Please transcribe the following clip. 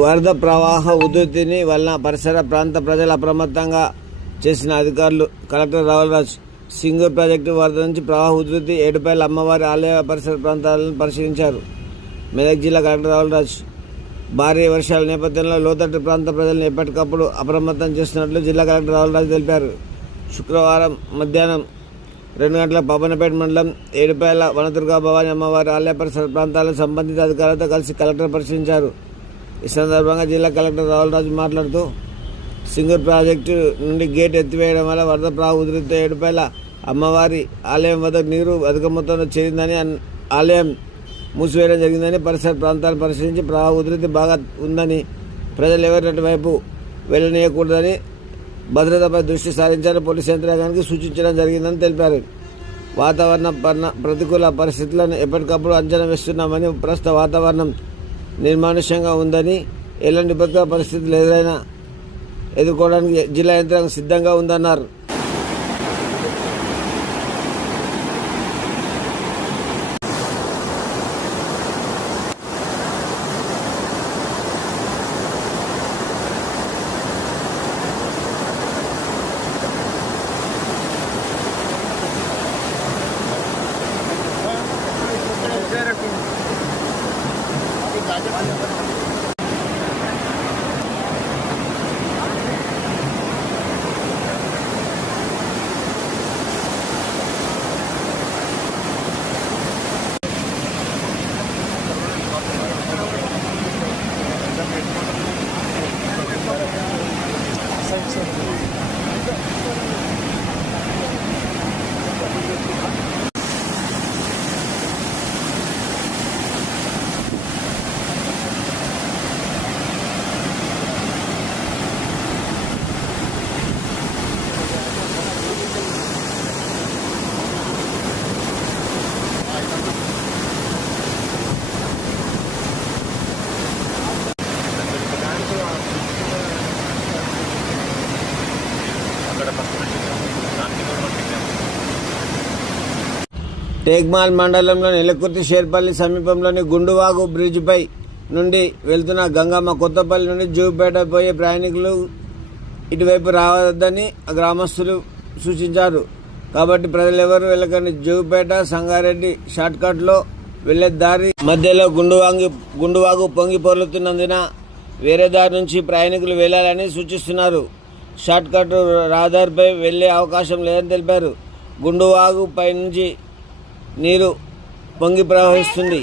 వరద ప్రవాహ ఉధృతిని వలన పరిసర ప్రాంత ప్రజలు అప్రమత్తంగా చేసిన అధికారులు. కలెక్టర్ రావులరాజ్ సింగూరు ప్రాజెక్టు వరద నుంచి ప్రవాహ ఉధృతి, ఏడుపాయల అమ్మవారి ఆలయ పరిసర ప్రాంతాలను పరిశీలించారు. మెదక్ జిల్లా కలెక్టర్ రావులరాజ్ భారీ వర్షాల నేపథ్యంలో లోతట్టు ప్రాంత ప్రజలను ఎప్పటికప్పుడు అప్రమత్తం చేస్తున్నట్లు జిల్లా కలెక్టర్ రావులరాజ్ తెలిపారు. శుక్రవారం మధ్యాహ్నం 2 గంటల పాపన్నపేట మండలం ఏడుపాయల వనదుర్గా భవాని అమ్మవారి ఆలయ పరిసర ప్రాంతాలను సంబంధిత అధికారులతో కలిసి కలెక్టర్ పరిశీలించారు. ఈ సందర్భంగా జిల్లా కలెక్టర్ రావులరాజు మాట్లాడుతూ, సింగూరు ప్రాజెక్టు నుండి గేట్ ఎత్తివేయడం వల్ల వరద ప్రవాహ ఉధృతితో ఏడుపాయల అమ్మవారి ఆలయం వద్ద నీరు అధిక మొత్తంలో చేరిందని, ఆలయం మూసివేయడం జరిగిందని, పరిసర ప్రాంతాలను పరిశీలించి ప్రవాహ ఉధృతి బాగా ఉందని, ప్రజలు ఎవరి వైపు వెళ్ళనీయకూడదని, భద్రతపై దృష్టి సారించాలని పోలీసు యంత్రాంగానికి సూచించడం జరిగిందని తెలిపారు. వాతావరణ ప్రతికూల పరిస్థితులను ఎప్పటికప్పుడు అంచనా వేస్తున్నామని, ప్రస్తుత వాతావరణం నిర్మానుష్యంగా ఉందని, ఎలాంటి విపత్కర పరిస్థితులు ఎదురైనా ఎదుర్కోవడానికి జిల్లా యంత్రాంగం సిద్ధంగా ఉందన్నారు. టేక్మాల్ మండలంలోని ఎలకుర్తి షేర్పల్లి సమీపంలోని గుండువాగు బ్రిడ్జిపై నుండి వెళ్తున్న గంగమ్మ కొత్తపల్లి నుండి జూపేట పోయే ప్రయాణికులు ఇటువైపు రావద్దని గ్రామస్తులు సూచించారు. కాబట్టి ప్రజలెవరూ వెళ్ళకండి. జూపేట సంగారెడ్డి షార్ట్కట్లో వెళ్లే దారి మధ్యలో గుండువాగు పొంగి పొర్లుతున్నందున వేరే దారి నుంచి ప్రయాణికులు వెళ్లాలని సూచిస్తున్నారు. షార్ట్కట్ రహదారిపై వెళ్లే అవకాశం లేదని తెలిపారు. గుండువాగు పై నుంచి నీరు పొంగి ప్రవహిస్తుంది.